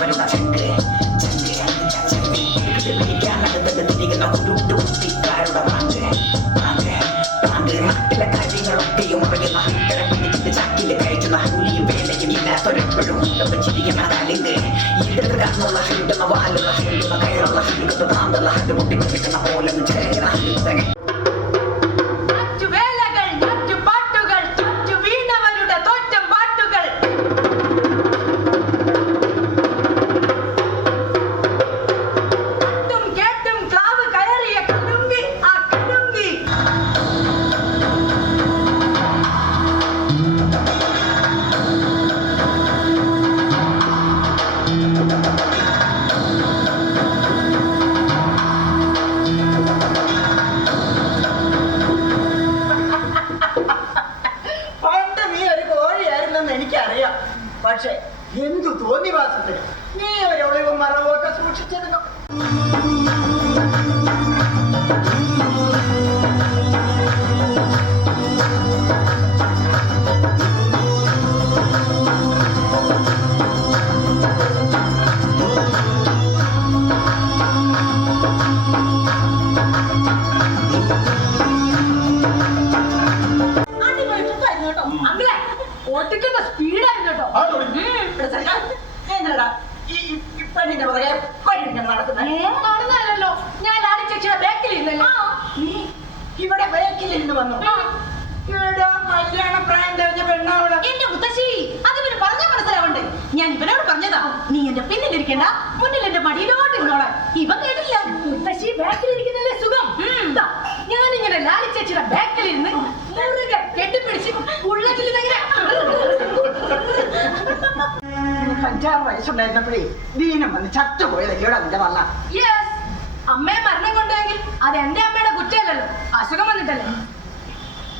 അവരുടെ ചങ്ക് പിടിക്കാനടുത്തത് തിരികുന്ന കുട്ടിക്കാരുടെ പാങ്ക് നാട്ടിലെ കാര്യങ്ങളൊക്കെയും അറിയുന്ന പിടിച്ചിട്ട് ചാക്കില് കയറ്റുന്ന കൂലിയും വേലയും ഇല്ലാത്തൊരെപ്പോഴും ചിരിക്കുന്ന കലിങ്ക് ഇടത് കണ്ണുള്ള കിട്ടുന്ന വാലുള്ള കിട്ടുന്ന കയറുള്ള കിട്ടുന്ന താന്തുള്ള പൊട്ടിക്കുന്ന പോലെ ചേരുന്ന എനിക്കറിയാം. പക്ഷെ എന്തു തോന്നിവാസത്തിന് നീ ഒരു ഒളിവും മറവും ഒക്കെ സൂക്ഷിച്ചിരുന്നു. നടന്നല്ലോ ഞാൻ ലാലി ചേച്ചിയുടെ ബാക്കിലിരുന്നല്ലോ. ഇവിടെ ബാക്കിലിരുന്ന് വന്നു. കല്യാണ പ്രായം തെരഞ്ഞ പെണ്ണാവള്. എന്റെ മുത്തശ്ശി അതിന് പറഞ്ഞാൽ മനസ്സിലാവണ്ടേ. ഞാൻ ഇവനോട് പറഞ്ഞതാ നീ എന്റെ പിന്നിലിരിക്കണ്ട, മുന്നിൽ എന്റെ മടിയിലോട്ട് ഇരുന്നോളെ. ഇവൻ കേട്ടില്ല. മുത്തശ്ശി ബാക്കിലിരിക്കുന്നല്ലേ സുഖം. ഞാനിങ്ങനെ ലാലി ചേച്ചിയുടെ ബാക്കിലിരുന്ന് മുറുകെ കെട്ടിപ്പിടിച്ച് ഉള്ളതിലിങ്ങനെ 5-6 വയസ്സുണ്ടായിരുന്നപ്പോഴേ ദീനം വന്ന് ചത്തുപോയതല്ലോടാ നിന്റെ വള്ള. അമ്മയെ മരണം കൊണ്ടുവെങ്കിൽ അത് എന്റെ അമ്മയുടെ കുറ്റമല്ലല്ലോ, അസുഖം വന്നിട്ടല്ലേ.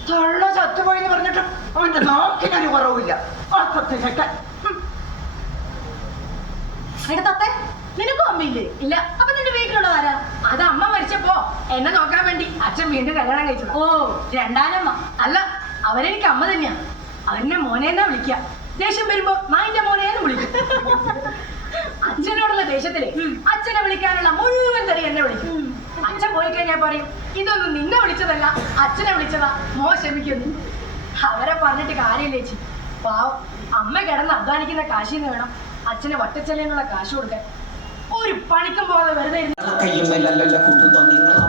തൊള്ള ചത്തുപോയെന്ന് പറഞ്ഞിട്ടും അവന്റെ നോക്കിനൊരു കുറവില്ല. നിനക്കും അമ്മയില്ലേ? ഇല്ല. അപ്പൊ നിന്റെ വീട്ടിലുള്ളതാരാ? അത് അമ്മ മരിച്ചപ്പോ എന്നെ നോക്കാൻ വേണ്ടി അച്ഛൻ വീണ്ടും കല്യാണം കഴിച്ചത്. ഓ, രണ്ടാനമ്മ അല്ല, അവരെനിക്ക് അമ്മ തന്നെയാ. അവനെ മോനെന്നാ വിളിക്ക. ദേഷ്യം വരുമ്പോ നായിന്റെ മോനേന്ന് വിളിക്കും. അച്ഛനോടുള്ള ദേഷ്യത്തില് അച്ഛനെ വിളിക്കാനുള്ള മുഴുവൻ തെറി എന്നെ വിളിക്കും. അച്ഛൻ പോയി കഴിഞ്ഞാൽ പറയും ഇതൊന്നും നിന്നെ വിളിച്ചതല്ല, അച്ഛനെ വിളിച്ചതാ, മോ ക്ഷമിക്കുന്നു. അവരെ പറഞ്ഞിട്ട് കാര്യമില്ല ചേച്ചി. പാവം അമ്മ കിടന്ന് അധ്വാനിക്കുന്ന കാശിന്ന് വേണം അച്ഛന് വട്ടച്ചെല്ലിനുള്ള കാശ് കൊടുക്കാൻ. ഒരു പണിക്കും പോകാതെ വെറുതെ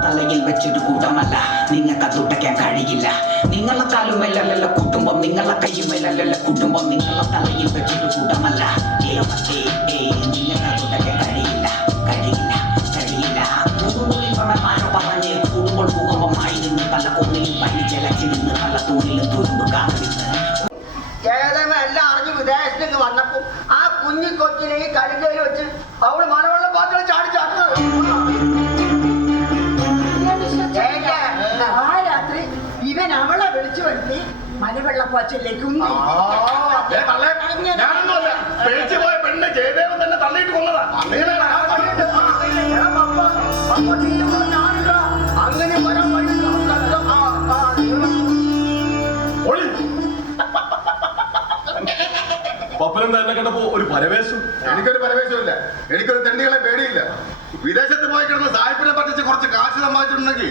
തലയിൽ വെച്ചിട്ട് കൂട്ടമല്ല നിങ്ങൾക്ക് അതുട്ടയ്ക്കാൻ കഴിയില്ല. നിങ്ങളെ കാലുമല്ലല്ലോ കുടുംബം, നിങ്ങളെ കയ്യുമല്ലല്ലോ കുടുംബം. നിങ്ങളെ തലയിൽ വെച്ചിട്ട് കൂട്ടമല്ല നിങ്ങൾക്ക് അതുട്ടയ്ക്കാൻ കഴിയില്ല. പറഞ്ഞ് കൂടുമ്പോൾ ഭൂകമ്പമായി നിന്ന് പല കോണിലും പനി ചെലച്ച് നിന്ന് പല തൂണിലും തുരുമ്പ് കാണിന്ന് എല്ലാം അറിഞ്ഞ് വിദേശത്തേക്ക് വന്നപ്പോ ആ കുഞ്ഞിക്കൊച്ചിനെ ഈ കളിക്കയിൽ വെച്ച് അവള് മലവെള്ളം പാത്രം ചാടിച്ചാടുന്നത്. ആ രാത്രി ഇവൻ അവളെ വിളിച്ചു വരുത്തി മലവെള്ളപ്പാച്ചിലേക്ക് അങ്ങനെ വരാൻ പപ്പനെന്താ എന്നെ കണ്ടപ്പോ ഒരു പരവേശം? എനിക്കൊരു പരവേശമില്ല, എനിക്കൊരു തെണ്ടികളെ പേടിയില്ല. വിദേശത്ത് പോയി കിടന്ന് സായിപ്പിനെ പറ്റിച്ച് കുറച്ച് കാശ് സമ്പാദിച്ചിട്ടുണ്ടെങ്കിൽ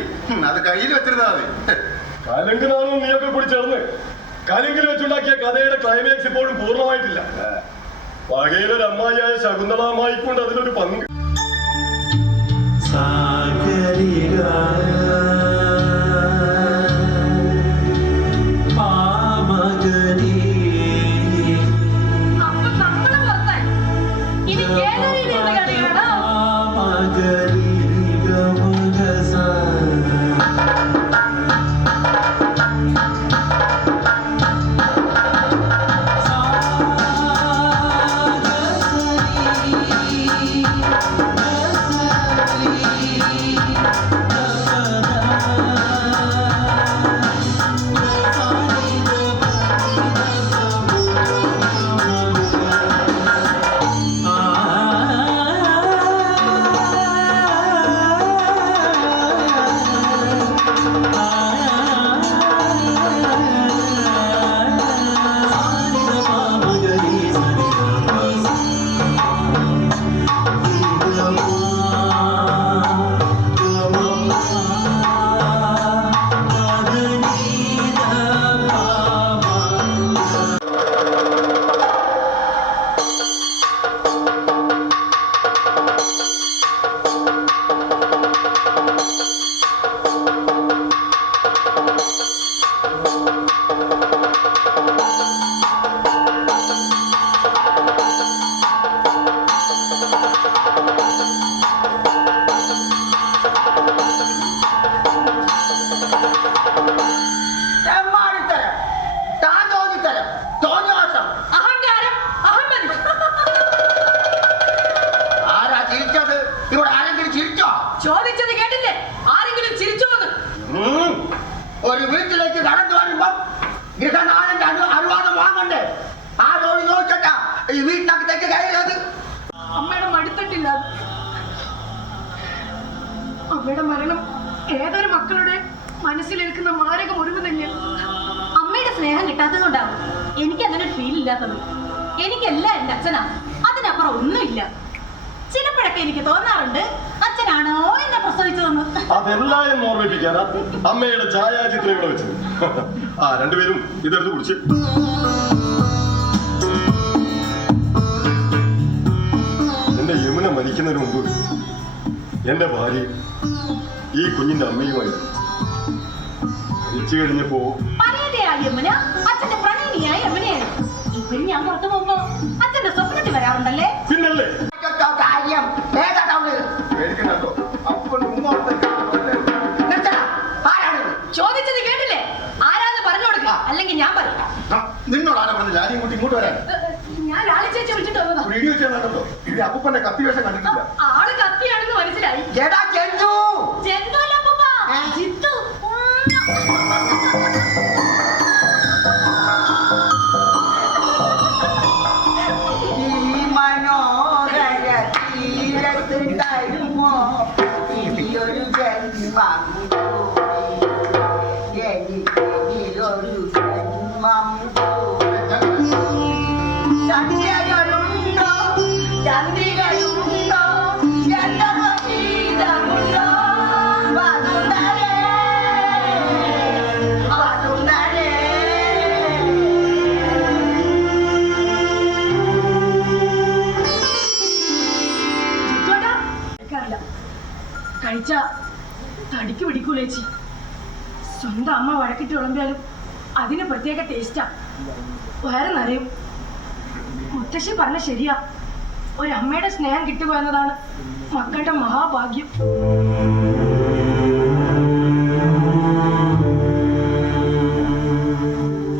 അത് കയ്യിൽ വെച്ചിരുന്നാ മതി. കലങ്കിനാണോ നീയൊക്കെ കൂടി ചേർന്ന്? കലങ്കിൽ വെച്ചുണ്ടാക്കിയ കഥയുടെ ക്ലൈമാക്സ് ഇപ്പോഴും പൂർണ്ണമായിട്ടില്ല. വകയിലൊരു അമ്മായിയായ ശകുന്തളാമായിക്കൊണ്ട് അതിലൊരു പങ്ക്. ചോദിച്ചത് കേട്ടില്ലേ? ആരെങ്കിലും ചിരിച്ചോന്ന്? ഒരു വീട്ടിലേക്ക് കടന്നു വരുമ്പോ ഗൃഹനാഥന്റെ അനുവാദം വാങ്ങണ്ടേ? ആ ജോലി നോക്കട്ടാ ഈ വീട്ടിനകത്തേക്ക് കയറിയത്. അമ്മയുടെ മടുത്തിട്ടില്ല. അമ്മയുടെ മരണം ഏതൊരു മക്കളുടെ മനസ്സിലെടുക്കുന്ന മാരക മുറിവ് തന്നെയാണ്. അമ്മയുടെ സ്നേഹം കിട്ടാത്തത് കൊണ്ടാവും എനിക്ക് അങ്ങനെ ഒരു ഫീൽ ഇല്ലാത്തത്. എനിക്കെല്ലാം എന്റെ അച്ഛനാ, അതിനപ്പുറം ഒന്നുമില്ല. ചിലപ്പോഴൊക്കെ എനിക്ക് തോന്നാറുണ്ട് അച്ഛനാണോ എന്നെ പ്രസവിച്ചതെന്ന്. അതെല്ലാം എന്ന് ഓർമ്മിപ്പിക്കാനാ അമ്മയുടെ ഛായാചിത്രം ഇവിടെ വെച്ചത്. ആ രണ്ടുപേരും ഇതെടുത്ത് കുടിച്ച്. എന്റെ യമുന മരിക്കുന്നതിന് മുമ്പ് എന്റെ ഭാര്യ ഈ കുഞ്ഞിന്റെ അമ്മയുമായി മരിച്ചു കഴിഞ്ഞപ്പോ പറയട്ടെയാ യമുന അച്ഛന്റെ പ്രണയിനിയായ യമുനയാണ്. ഇപ്പോഴും ഞാൻ പുറത്തു പോകുമ്പോ അച്ഛന്റെ സ്വപ്നത്തിൽ വരാറുണ്ടല്ലേ? പിന്നല്ലേ കാര്യം പേടിക്കണ്ടോ? അപ്പോൾ ചോദിച്ചത് കേട്ടില്ലേ? ആരാന്ന് പറഞ്ഞു കൊടുക്കുക, അല്ലെങ്കിൽ ഞാൻ പറയും. നിന്നോടാണ് പറഞ്ഞത് ആരെയും കൂട്ടി ഇങ്ങോട്ട് വരാൻ. ഞാൻ ലാലി ചേച്ചി വിളിച്ചിട്ട് വന്നതാ. വീഡിയോ ചെയ്യാൻ കണ്ടോ? ഇത് അപ്പൂപ്പന്റെ കത്തി വേഷം കണ്ടിട്ടില്ല. ആള് കത്തിയാണെന്ന് മനസ്സിലായി. ജന്തുവല്ല അപ്പൂപ്പ, ജിത്തു. ഈ മനോഹര തീരത്ത് തരുമോ ഇനിയൊരു ജന്മം എനിക്കൊരു ജന്മം. ചന്ദ്രകളുണ്ടോ ചന്ദ്രികളുണ്ടോ ഗീതമുണ്ടോ വസുന്ധരേ വസുന്ധരേ. കഴിച്ച തടിക്ക് പിടിക്കൂലേച്ചി. സ്വന്തം അമ്മ വഴക്കിട്ട് വിളമ്പിയാലും അതിന് പ്രത്യേക ടേസ്റ്റാ. വേറെ നിറയും. മുത്തശ്ശി പറഞ്ഞ ശരിയാ, ഒരമ്മയുടെ സ്നേഹം കിട്ടുക എന്നതാണ് മക്കളുടെ മഹാഭാഗ്യം.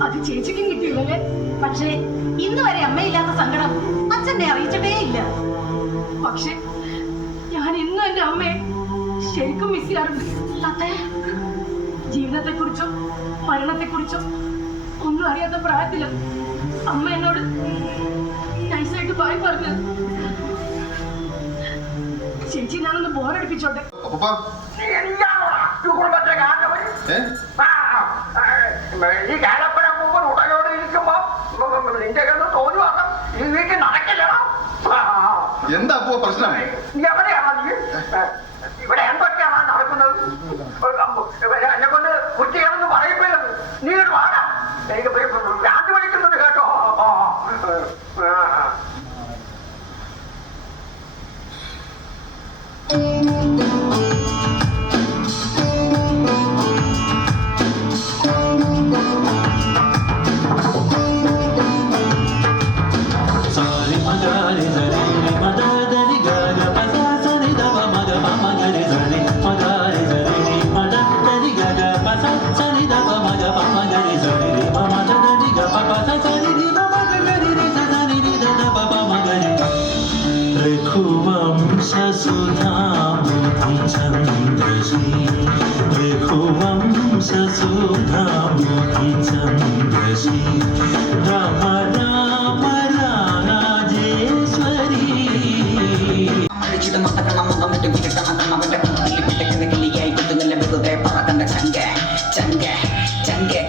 അത് ചേച്ചിക്കും കിട്ടിയില്ലല്ലേ? പക്ഷേ ഇന്ന് വരെ അമ്മയില്ലാത്ത സങ്കടം അച്ഛനെ അറിയിച്ചിട്ടേ ഇല്ല. പക്ഷെ ഞാൻ ഇന്നും എന്റെ അമ്മയെ ശരിക്കും മിസ് ചെയ്യാറുണ്ട്. ജീവിതത്തെക്കുറിച്ചോ മരണത്തെക്കുറിച്ചോ ഒന്നും അറിയാത്ത പ്രായത്തില് അമ്മ എന്നോട് നൈസായിട്ട് ബായ് പറഞ്ഞത്. ചേച്ചി ഞാനൊന്ന് ബോറടിപ്പിച്ചോട്ടെ. അപ്പൂപ്പ കുടുംബത്തെ കാണുന്നവർ ഈ കേരളപ്പുഴ പൂപ്പൻ ഉടലോട് ഇരിക്കുമ്പോ നിന്റെ കണ്ണ് തോന്നി വരണം ഈ വീട്ടിൽ നടക്കില്ലണം. എന്താ അപ്പൂപ്പ പ്രശ്നം? എവിടെയാണോ നീ? ഇവിടെ എന്തൊക്കെയാണ് നടക്കുന്നത്? എന്നെ കൊണ്ട് കുട്ടികളെന്ന് പറയപ്പെടുന്നത് നീ ഒരു വാടാ. എനിക്ക് ഭ്രാന്തി പഠിക്കുന്നത് കേട്ടോ.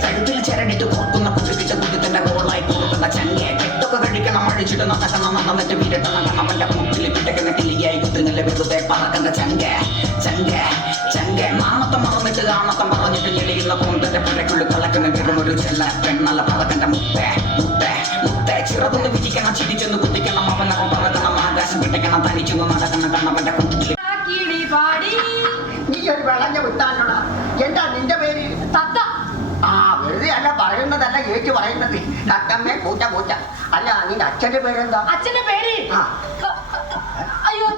കഴുത്തിൽ ചരടിട്ട് കോർക്കുന്ന കുട്ടിക്കിട്ട് കുട്ടിത്തിന്റെ കോളായി കൊടുക്കുന്ന ചങ്ക കെട്ടൊക്കെ കഴിക്കണം അഴിച്ചിട്ട് നടക്കണം എന്നിട്ട് വിരട്ടണം കണ്ണവന്റെ മുട്ടിൽ പിടക്കുന്ന കിളിയായി കുത്തുന്നില്ല വെറുതെ പറക്കുന്ന ചങ്ക ചങ്ക ചങ്ക നാണത്തെ മറന്നിട്ട് കാണത്തെ പറഞ്ഞിട്ട് ഞെളിയുന്ന കോന്തന്റെ പുഴക്കുള്ളിൽ കളക്കുന്ന വെറും ഒരു ചെല്ല പെണ്ണല്ല പറക്കന്റെ മുത്തേ മുത്തേ മുത്തേ ചിറതൊന്ന് വിരിക്കണം ചിരിച്ചൊന്ന് കുത്തിക്കണം അവനകം പറക്കണം ആകാശം പിടിക്കണം തനിച്ചൊന്ന് നടക്കുന്ന കണ്ണവന്റെ കുട്ടിൽ. നീ ഒരു വിളഞ്ഞ വിട്ടാനോടാ. എന്താ നിന്റെ പേര്? തത്ത. ആ വെറുതെ അല്ല പറയുന്നതല്ല ഏറ്റു പറയുന്നത്. തത്തമ്മേ പൂച്ച പൂച്ച. അല്ല നിന്റെ അച്ഛന്റെ പേരെന്താ? അച്ഛന്റെ പേര് അയ്യോ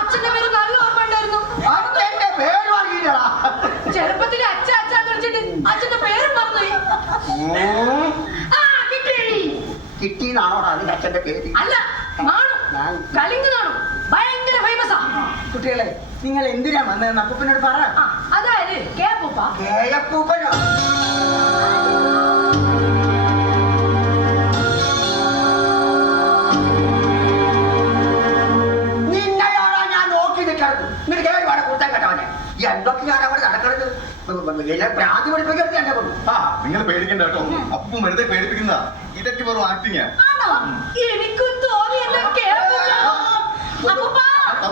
അച്ഛന്റെ പേര് നല്ല ഓർമ്മ ഉണ്ടായിരുന്നു. എന്റെ പേര് അറിയില്ലടാ. ചെറുപ്പത്തില് അച്ഛ അച്ഛാന്ന് വിളിച്ചിട്ട് അച്ഛന്റെ പേരും മറന്നുപോയി. കിട്ടിന്നാണോടാ നിന്റെ അച്ഛന്റെ പേര്? അല്ല നാണു കലിംഗ് നാണു ഭയങ്കര ഫേമസാ. കുട്ടികളെ നിങ്ങൾ എന്തിനാ വന്നതെന്ന് അപ്പൂപ്പനോട് പറ. അതായത് കേപ്പൂപ്പ കേയപ്പൂപ്പനോ? നിന്നെയാണോ ഞാൻ നോക്കി നിൽക്കുന്നത്? നിനക്ക് ഏത് വേണം കൂട്ടാൻ കേട്ടവനെ? എന്തൊക്കെയാണ് അവിടെ നടക്കുന്നത്? ഭ്രാന്തി പഠിപ്പിക്കരുത് എന്നെ കൊണ്ട്. നിങ്ങൾ പേടിക്കണ്ട കേട്ടോ. അപ്പു വെറുതെ പേടിപ്പിക്കുന്ന ഇതൊക്കെ വെറും ആക്ടിങ്ങാ. ആണോ? എനിക്കും തോന്നിയല്ലോ അപ്പൂപ്പാ,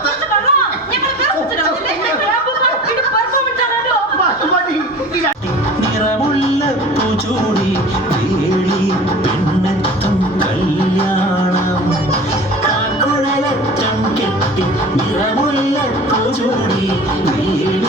കുറച്ച് വെള്ളം. ഞങ്ങളെ വിറപ്പിച്ചിട്ടാണല്ലേ? അപ്പൂപ്പാ, ഇത് performance ആണല്ലോ. നിറമുള്ള പൂച്ചൂടി വേളി പെണ്ണെത്തും കല്യാണം കാക്കുഴലറ്റം കെട്ടി നിറമുള്ള പൂച്ചൂടി വേളി